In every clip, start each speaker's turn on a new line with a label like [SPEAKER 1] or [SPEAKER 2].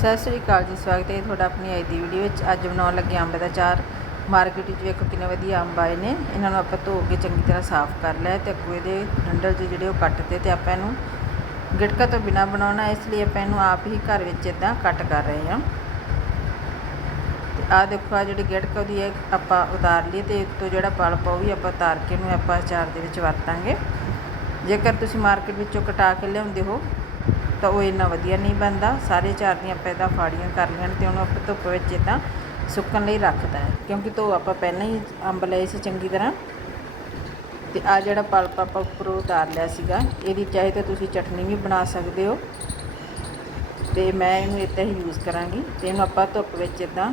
[SPEAKER 1] ਸਤਿ ਸ੍ਰੀ ਅਕਾਲ ਜੀ, ਸਵਾਗਤ ਹੈ ਤੁਹਾਡਾ ਆਪਣੀ ਅੱਜ ਦੀ ਵੀਡੀਓ ਵਿੱਚ। ਅੱਜ ਬਣਾਉਣ ਲੱਗੇ ਅੰਬ ਦਾ ਚਾਰ ਮਾਰਕੀਟ ਵਿੱਚ ਵੇਖੋ ਕਿੰਨੇ ਵਧੀਆ ਅੰਬ ਆਏ ਨੇ। ਇਹਨਾਂ ਨੂੰ ਆਪਾਂ ਧੋ ਕੇ ਚੰਗੀ ਤਰ੍ਹਾਂ ਸਾਫ਼ ਕਰ ਲਿਆ ਤੇ ਅੱਗੋਂ ਇਹਦੇ ਡੰਡਲ ਜਿਹੇ ਜਿਹੜੇ ਉਹ ਕੱਟਦੇ ਤੇ ਆਪਾਂ ਇਹਨੂੰ ਗਿਟਕਾ ਤੋਂ ਬਿਨਾ ਬਣਾਉਣਾ। ਇਸ ਲਈ ਆਪਾਂ ਇਹਨੂੰ ਆਪ ਹੀ ਘਰ ਵਿੱਚ ਇਦਾਂ ਕੱਟ ਕਰ ਰਹੇ ਹਾਂ। ਤੇ ਆਹ ਦੇਖੋ ਆ ਜਿਹੜੀ ਗਿਟਕਾ ਉਹਦੀ ਹੈ, ਆਪਾਂ ਉਤਾਰ ਲਈ ਤੇ ਉੱਤੋਂ ਜਿਹੜਾ ਪਲਪ ਆ ਉਹ ਵੀ ਆਪਾਂ ਉਤਾਰ ਕੇ ਇਹਨੂੰ ਆਪਾਂ ਅਚਾਰ ਦੇ ਵਿੱਚ ਵਰਤਾਂਗੇ। ਜੇਕਰ ਤੁਸੀਂ ਮਾਰਕੀਟ ਵਿੱਚੋਂ ਕਟਾ ਕੇ ਲਿਆਉਂਦੇ ਹੋ ਤਾਂ ਉਹ ਇੰਨਾ ਵਧੀਆ ਨਹੀਂ ਬਣਦਾ। ਸਾਰੇ ਚਾਰ ਦੀਆਂ ਆਪਾਂ ਇੱਦਾਂ ਫਾੜੀਆਂ ਕਰ ਲਈਆਂ ਤੇ ਉਹਨੂੰ ਆਪਾਂ ਧੁੱਪ ਵਿੱਚ ਇੱਦਾਂ ਸੁੱਕਣ ਲਈ ਰੱਖਦਾ ਹੈ। ਕਿਉਂਕਿ ਧੋ ਆਪਾਂ ਪਹਿਲਾਂ ਹੀ ਅੰਬ ਲਏ ਸੀ ਚੰਗੀ ਤਰ੍ਹਾਂ। ਤੇ ਆ ਜਿਹੜਾ ਪਲਪ ਆਪਾਂ ਉੱਪਰੋਂ ਉਤਾਰ ਲਿਆ ਸੀਗਾ, ਇਹਦੀ ਚਾਹੇ ਤਾਂ ਤੁਸੀਂ ਚਟਨੀ ਵੀ ਬਣਾ ਸਕਦੇ ਹੋ। ਤੇ ਮੈਂ ਇਹਨੂੰ ਇੱਦਾਂ ਹੀ ਯੂਜ਼ ਕਰਾਂਗੀ ਤੇ ਇਹਨੂੰ ਆਪਾਂ ਧੁੱਪ ਵਿੱਚ ਇੱਦਾਂ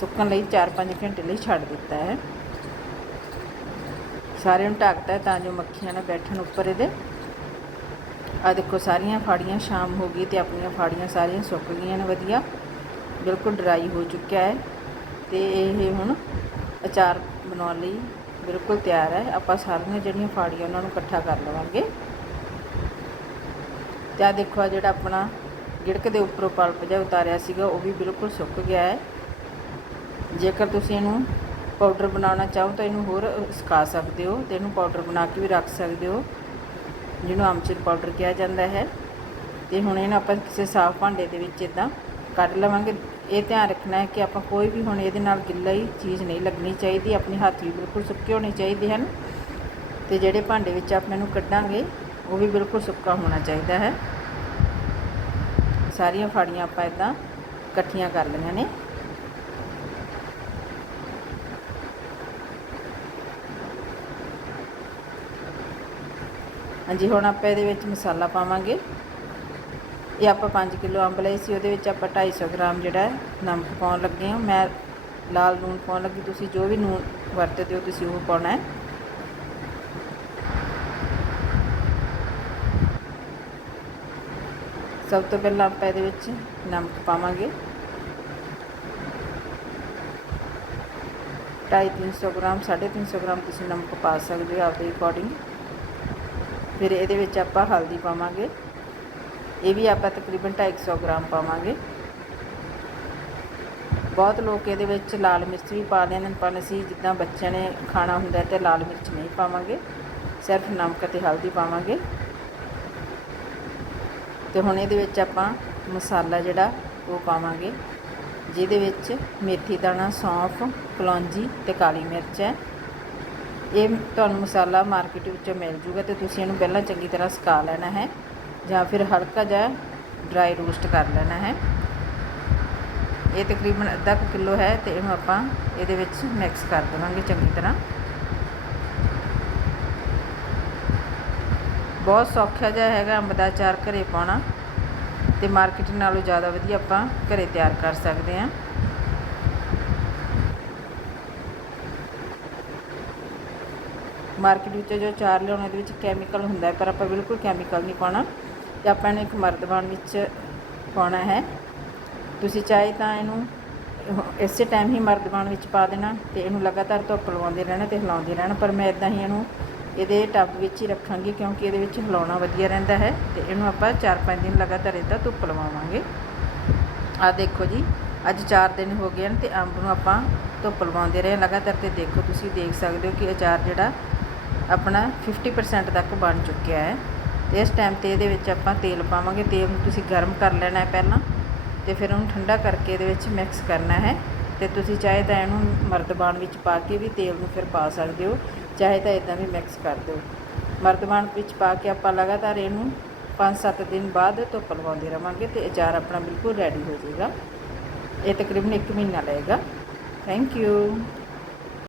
[SPEAKER 1] ਸੁੱਕਣ ਲਈ 4-5 ਘੰਟੇ ਲਈ ਛੱਡ ਦਿੱਤਾ ਹੈ। ਸਾਰਿਆਂ ਨੂੰ ਢੱਕਤਾ ਤਾਂ ਜੋ ਮੱਖੀਆਂ ਨਾ ਬੈਠਣ ਉੱਪਰ ਇਹਦੇ। ਆ ਦੇਖੋ, ਸਾਰੀਆਂ ਫਾੜੀਆਂ ਸ਼ਾਮ ਹੋ ਗਈ ਤੇ ਆਪਣੀਆਂ ਫਾੜੀਆਂ ਸਾਰੀਆਂ ਸੁੱਕ ਗਈਆਂ ਨੇ, ਵਧੀਆ। ਬਿਲਕੁਲ ਡਰਾਈ ਹੋ ਚੁੱਕਿਆ ਹੈ ਤੇ ਇਹ ਹੁਣ ਅਚਾਰ ਬਣਾਉਣ ਲਈ ਬਿਲਕੁਲ ਤਿਆਰ ਹੈ। ਆਪਾਂ ਸਾਰੀਆਂ ਜਿਹੜੀਆਂ ਫਾੜੀਆਂ ਉਹਨਾਂ ਨੂੰ ਇਕੱਠਾ ਕਰ ਲਵਾਂਗੇ। ਤੇ ਆ ਦੇਖੋ ਆ ਜਿਹੜਾ ਆਪਣਾ ਗਿੜਕ ਦੇ ਉੱਪਰੋਂ ਪਲਪ ਜਿਹਾ ਉਤਾਰਿਆ ਸੀਗਾ, ਉਹ ਵੀ ਬਿਲਕੁਲ ਸੁੱਕ ਗਿਆ ਹੈ। ਜੇਕਰ ਤੁਸੀਂ ਇਹਨੂੰ ਪਾਊਡਰ ਬਣਾਉਣਾ ਚਾਹੋ ਤਾਂ ਇਹਨੂੰ ਹੋਰ ਸੁਕਾ ਸਕਦੇ ਹੋ ਤੇ ਇਹਨੂੰ ਪਾਊਡਰ ਬਣਾ ਕੇ ਵੀ ਰੱਖ ਸਕਦੇ ਹੋ। ਜਿਹਨੂੰ ਆਮਚੂਰ ਪਾਊਡਰ ਕਿਹਾ ਜਾਂਦਾ ਹੈ। ਤੇ ਹੁਣ ਇਹਨੂੰ ਆਪਾਂ ਕਿਸੇ ਸਾਫ਼ ਭਾਂਡੇ ਦੇ ਵਿੱਚ ਇਦਾਂ ਕੱਢ ਲਵਾਂਗੇ। ਇਹ ਧਿਆਨ ਰੱਖਣਾ ਹੈ ਕਿ ਆਪਾਂ ਕੋਈ ਵੀ ਹੁਣ ਇਹਦੇ ਨਾਲ ਗਿੱਲਾ ਹੀ ਚੀਜ਼ ਨਹੀਂ ਲੱਗਣੀ ਚਾਹੀਦੀ। ਆਪਣੇ ਹੱਥ ਵੀ ਬਿਲਕੁਲ ਸੁੱਕੇ ਹੋਣੇ ਚਾਹੀਦੇ ਹਨ। ਤੇ ਜਿਹੜੇ ਭਾਂਡੇ ਵਿੱਚ ਆਪਾਂ ਇਹਨੂੰ ਕੱਢਾਂਗੇ, ਉਹ ਵੀ ਬਿਲਕੁਲ ਸੁੱਕਾ ਹੋਣਾ ਚਾਹੀਦਾ ਹੈ। ਸਾਰੀਆਂ ਫਾੜੀਆਂ ਆਪਾਂ ਇਦਾਂ ਇਕੱਠੀਆਂ ਕਰ ਲਈਆਂ ਨੇ। ਹਾਂਜੀ, ਹੁਣ ਆਪਾਂ ਇਹਦੇ ਵਿੱਚ ਮਸਾਲਾ ਪਾਵਾਂਗੇ। ਇਹ ਆਪਾਂ 5 ਕਿਲੋ ਅੰਬ ਲਏ ਸੀ, ਉਹਦੇ ਵਿੱਚ ਆਪਾਂ 250 ਗ੍ਰਾਮ ਜਿਹੜਾ ਨਮਕ ਪਾਉਣ ਲੱਗੇ ਹਾਂ। ਮੈਂ ਲਾਲ ਲੂਣ ਪਾਉਣ ਲੱਗੀ, ਤੁਸੀਂ ਜੋ ਵੀ ਲੂਣ ਵਰਤਦੇ ਹੋ, ਤੁਸੀਂ ਉਹ ਪਾਉਣਾ ਹੈ। ਸਭ ਤੋਂ ਪਹਿਲਾਂ ਆਪਾਂ ਇਹਦੇ ਵਿੱਚ ਨਮਕ ਪਾਵਾਂਗੇ। 250 ਗ੍ਰਾਮ 350 ਗ੍ਰਾਮ ਤੁਸੀਂ ਨਮਕ ਪਾ ਸਕਦੇ ਹੋ ਆਪਦੇ ਅਕੋਰਡਿੰਗ ਫਿਰ ਇਹਦੇ ਵਿੱਚ ਆਪਾਂ ਹਲਦੀ ਪਾਵਾਂਗੇ। ਇਹ ਵੀ ਆਪਾਂ ਤਕਰੀਬਨ 250 ਗ੍ਰਾਮ ਪਾਵਾਂਗੇ। ਬਹੁਤ ਲੋਕ ਇਹਦੇ ਵਿੱਚ ਲਾਲ ਮਿਰਚ ਵੀ ਪਾ ਲੈਂਦੇ ਨੇ, ਪਰ ਅਸੀਂ ਜਿੱਦਾਂ ਬੱਚਿਆਂ ਨੇ ਖਾਣਾ ਹੁੰਦਾ ਤੇ ਲਾਲ ਮਿਰਚ ਨਹੀਂ ਪਾਵਾਂਗੇ। ਸਿਰਫ ਨਮਕ ਅਤੇ ਹਲਦੀ ਪਾਵਾਂਗੇ। ਤੇ ਹੁਣ ਇਹਦੇ ਵਿੱਚ ਆਪਾਂ ਮਸਾਲਾ ਜਿਹੜਾ ਉਹ ਪਾਵਾਂਗੇ, ਜਿਹਦੇ ਵਿੱਚ ਮੇਥੀ ਦਾਣਾ, ਸੌਂਫ, ਕਲੌਂਜੀ ਤੇ ਕਾਲੀ ਮਿਰਚ ਹੈ। ਇਹ ਤੁਹਾਨੂੰ ਮਸਾਲਾ ਮਾਰਕੀਟ ਵਿੱਚੋਂ ਮਿਲ ਜੂਗਾ ਤੇ ਤੁਸੀਂ ਇਹਨੂੰ ਪਹਿਲਾਂ ਚੰਗੀ ਤਰ੍ਹਾਂ ਸੁਕਾ ਲੈਣਾ ਹੈ ਜਾਂ ਫਿਰ ਹਲਕਾ ਜਿਹਾ ਡਰਾਈ ਰੋਸਟ ਕਰ ਲੈਣਾ ਹੈ। ਇਹ ਤਕਰੀਬਨ ਅੱਧਾ ਕੁ ਕਿਲੋ ਹੈ ਤੇ ਇਹਨੂੰ ਆਪਾਂ ਇਹਦੇ ਵਿੱਚ ਮਿਕਸ ਕਰ ਦੇਵਾਂਗੇ ਚੰਗੀ ਤਰ੍ਹਾਂ। ਬਹੁਤ ਸੌਖਾ ਜਿਹਾ ਹੈਗਾ ਅੰਬ ਦਾ ਅਚਾਰ ਘਰੇ ਪਾਉਣਾ ਤੇ ਮਾਰਕੀਟ ਨਾਲੋਂ ਜ਼ਿਆਦਾ ਵਧੀਆ ਆਪਾਂ ਘਰੇ ਤਿਆਰ ਕਰ ਸਕਦੇ ਹਾਂ। ਮਾਰਕੀਟ ਵਿੱਚ ਜੋ ਚਾਰ ਲਿਆਉਣਾ ਦੇ ਵਿੱਚ ਕੈਮੀਕਲ ਹੁੰਦਾ ਹੈ, ਪਰ ਆਪਾਂ ਬਿਲਕੁਲ ਕੈਮੀਕਲ ਨਹੀਂ ਪਾਉਣਾ ਤੇ ਆਪਾਂ ਇਹਨੂੰ ਇੱਕ ਮਰਦਬਾਨ ਵਿੱਚ ਪਾਉਣਾ ਹੈ। ਤੁਸੀਂ ਚਾਹੇ ਤਾਂ ਇਹਨੂੰ, ਇਸੇ ਟਾਈਮ ਹੀ ਮਰਦਬਾਨ ਵਿੱਚ ਪਾ ਦੇਣਾ ਤੇ ਇਹਨੂੰ ਲਗਾਤਾਰ ਧੁੱਪ ਲਵਾਉਂਦੇ ਰਹਿਣਾ ਤੇ ਹਿਲਾਉਂਦੇ ਰਹਿਣਾ, ਪਰ ਮੈਂ ਇਦਾਂ ਹੀ ਇਹਨੂੰ ਇਹਦੇ ਟੱਬ ਵਿੱਚ ਹੀ ਰੱਖਾਂਗੀ ਕਿਉਂਕਿ ਇਹਦੇ ਵਿੱਚ ਹਿਲਾਉਣਾ ਵਧੀਆ ਰਹਿੰਦਾ ਹੈ ਤੇ ਇਹਨੂੰ ਆਪਾਂ 4-5 ਦਿਨ ਲਗਾਤਾਰ ਇਹਦਾ ਧੁੱਪ ਲਵਾਵਾਂਗੇ। ਆ ਦੇਖੋ ਜੀ, ਅੱਜ 4 ਦਿਨ ਹੋ ਗਏ ਹਨ ਤੇ ਅੰਬ ਨੂੰ ਆਪਾਂ ਧੁੱਪ ਲਵਾਉਂਦੇ ਰਹੇ ਲਗਾਤਾਰ ਤੇ ਦੇਖੋ, ਤੁਸੀਂ ਦੇਖ ਸਕਦੇ ਹੋ ਕਿ ਅਚਾਰ ਜਿਹੜਾ ਆਪਣਾ 50% ਤੱਕ ਬਣ ਚੁੱਕਿਆ ਹੈ। ਤੇ ਇਸ ਟਾਈਮ ਤੇ ਇਹਦੇ ਵਿੱਚ ਆਪਾਂ ਤੇਲ ਪਾਵਾਂਗੇ। ਤੇਲ ਨੂੰ ਤੁਸੀਂ ਗਰਮ ਕਰ ਲੈਣਾ ਹੈ ਪਹਿਲਾਂ ਤੇ ਫਿਰ ਉਹਨੂੰ ਠੰਡਾ ਕਰਕੇ ਇਹਦੇ ਵਿੱਚ ਮਿਕਸ ਕਰਨਾ ਹੈ ਤੇ ਤੁਸੀਂ ਚਾਹੇ ਤਾਂ ਇਹਨੂੰ ਮਰਦਬਾਨ ਵਿੱਚ ਪਾ ਕੇ ਵੀ ਤੇਲ ਨੂੰ ਫਿਰ ਪਾ ਸਕਦੇ ਹੋ, ਚਾਹੇ ਤਾਂ ਇਦਾਂ ਵੀ ਮਿਕਸ ਕਰ ਦਿਓ। ਮਰਦਬਾਨ ਵਿੱਚ ਪਾ ਕੇ ਆਪਾਂ ਲਗਾਤਾਰ ਇਹਨੂੰ 5-7 ਦਿਨ ਬਾਅਦ ਧੁੱਪ ਲਵਾਉਂਦੇ ਰਵਾਂਗੇ ਤੇ ਅਚਾਰ ਆਪਣਾ ਬਿਲਕੁਲ ਰੈਡੀ ਹੋ ਜਾਏਗਾ। ਇਹ ਤਕਰੀਬਨ 1 ਮਹੀਨਾ ਲਏਗਾ। Thank you